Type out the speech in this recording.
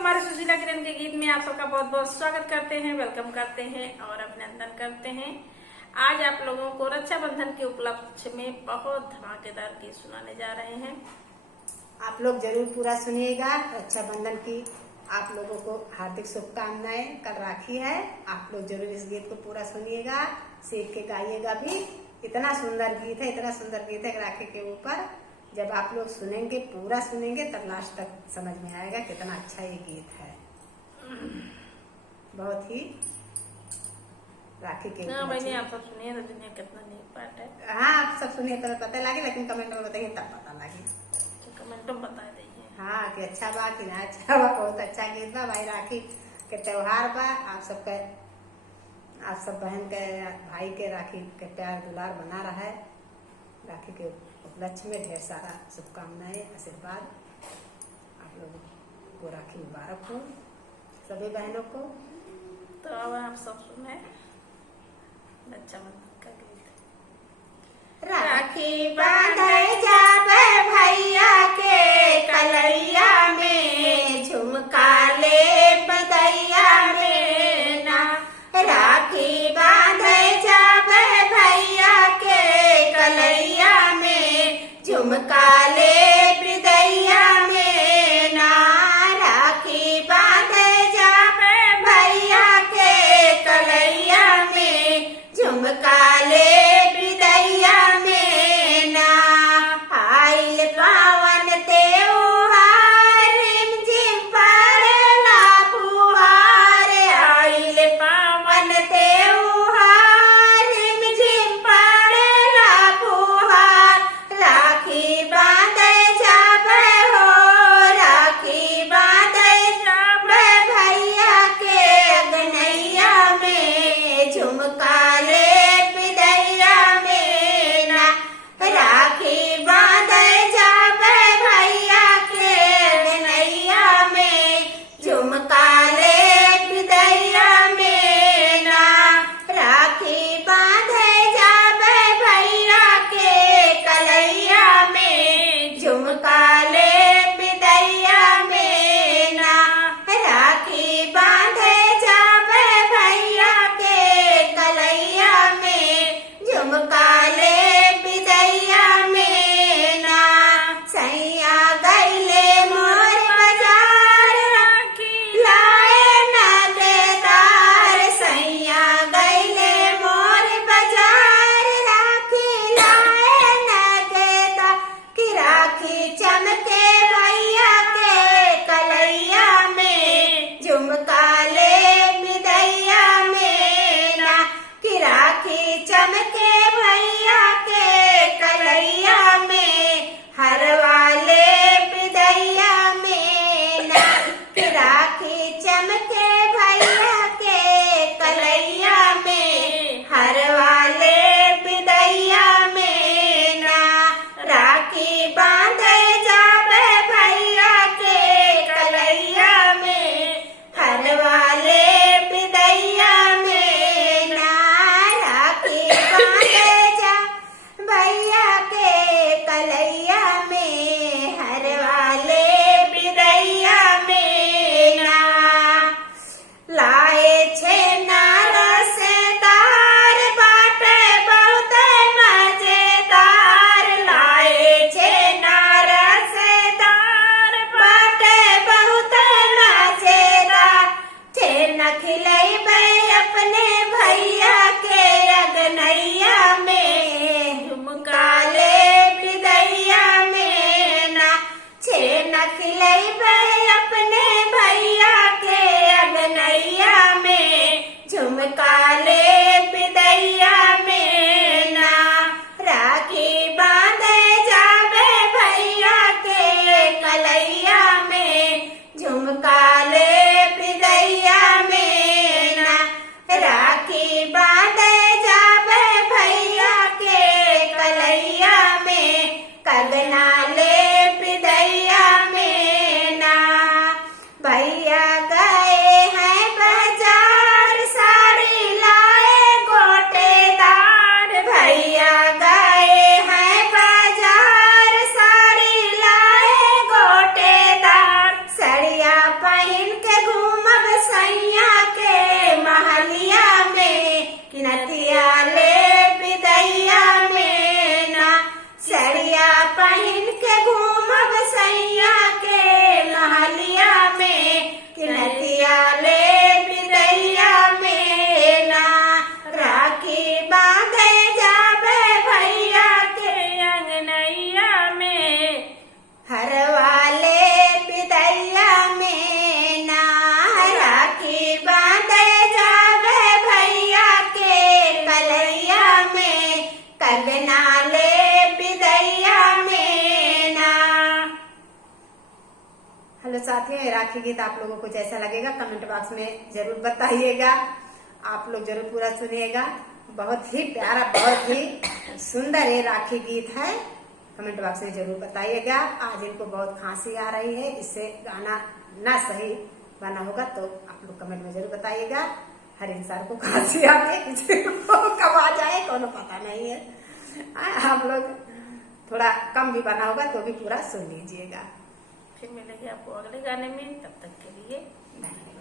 हमारे सुशीला किरण के गीत में आप सबका बहुत बहुत स्वागत करते हैं, वेलकम करते हैं और अभिनंदन करते हैं। आज आप लोगों को रक्षाबंधन के उपलक्ष्य में बहुत धमाकेदार गीत सुनाने जा रहे हैं। आप लोग जरूर पूरा सुनिएगा। रक्षाबंधन की आप लोगों को हार्दिक शुभकामनाएं। कल राखी है, आप लोग जरूर इस गीत को पूरा सुनिएगा, सीख के गाइएगा भी। इतना सुंदर गीत है, इतना सुंदर गीत है राखी के ऊपर। जब आप लोग सुनेंगे, पूरा सुनेंगे, तब लास्ट तक समझ में आएगा कितना अच्छा ये गीत है। बहुत ही राखी के बहनी आप सब सुनिए तो दुनिया कितना नीक पार्ट है। हाँ, आप सब सुनिए तो पता लगे, लेकिन कमेंट में बताइए तब पता लगे। कमेंट में बता दीजिए हाँ कि अच्छा बा कि ना अच्छा बा। बहुत अच्छा गीत बा भाई। राखी के त्योहार बा, आप सब बहन के भाई के राखी के प्यार दुलार बना रहा है। राखी के उपलक्ष्य में ढेर सारा शुभकामनाएं, आशीर्वाद। आप लोगों को राखी मुबारक हो सभी बहनों को। तो अब आप सब सुने रक्षाबंधन का गीत। राखी बांधे जाबे भैया के कलैया में, झुमका ले बदैया में ना। राखी बांधे जाबे भैया के कलैया में, झुमका ले बदैया में ना। राखी बांधे जाबे भैया के कलैया में, झुमका ले बदैया में ना। आइल पावन त्योहार, रिमझिम पड़ेला फुहार। आइल पावन त्योहार, रिमझिम पड़ेला फुहार। राखी बांधे जाबे हो, राखी बांधे जाबे भैया के अगनैया में, झुमका ले बदैया में ना। राखी बांधे जाबे भैया के अगनैया में, झुमका ले बदैया में ना। राखी बांधे जाबे भैया के कलैया में, झुमका ले बदैया में ना। राखी बांधे जाबे भैया के कलैया में, झुमका ले बदैया में ना। सैया गईले मोर बाजार, राखी लाए ना देदार। सैया गईले मोर बाजार, राखी लाए ना देदार। कि राखी चमके भैया के कलैया में, झुमका ले बदैया में ना। कि राखी चमके भैया के कलैया में, हरवाले बदैया में ना। कि राखी चमके भैया के कलैया में, हरवाले बदैया में ना। राखी बांधे जाबे भैया के कलैया में, हरवाले बदैया में ना। राखी बांधे जा भैया के कलैया में, हरवाले बदैया में ना। लाए छे रसेदार, बाटे बहुत मजेदार। लाए छे रसेदार, बाटे बहुत मजेदार। छे न खिलैबे अपने भैया के अगनैया में, झुमका ले बदैया में ना। छे न खिलैबे अपने भैया के अगनैया में, झुमका ले बदैया में ना। राखी बांधे जाबे भैया के कलैया में, झुमका ले बदैया में ना। राखी बांधे जाबे भैया के कलैया में, कंगना ले बदैया में ना। भैया गए हैं बाजार, साड़ी लाए हेलो साथियों, ये राखी गीत आप लोगों को जैसा लगेगा कमेंट बॉक्स में जरूर बताइएगा। आप लोग जरूर पूरा सुनिएगा। बहुत ही प्यारा, बहुत ही सुंदर ये राखी गीत है। कमेंट बॉक्स में जरूर बताइएगा। आज इनको बहुत खांसी आ रही है, इससे गाना ना सही बना होगा तो आप लोग कमेंट में जरूर बताइएगा। हर इंसान को खांसी आती है, किसी को कब आ जाए कोनो पता नहीं है। आप लोग थोड़ा कम भी बना होगा तो भी पूरा सुन लीजिएगा। फिर मिलेंगे आपको अगले गाने में, तब तक के लिए धन्यवाद।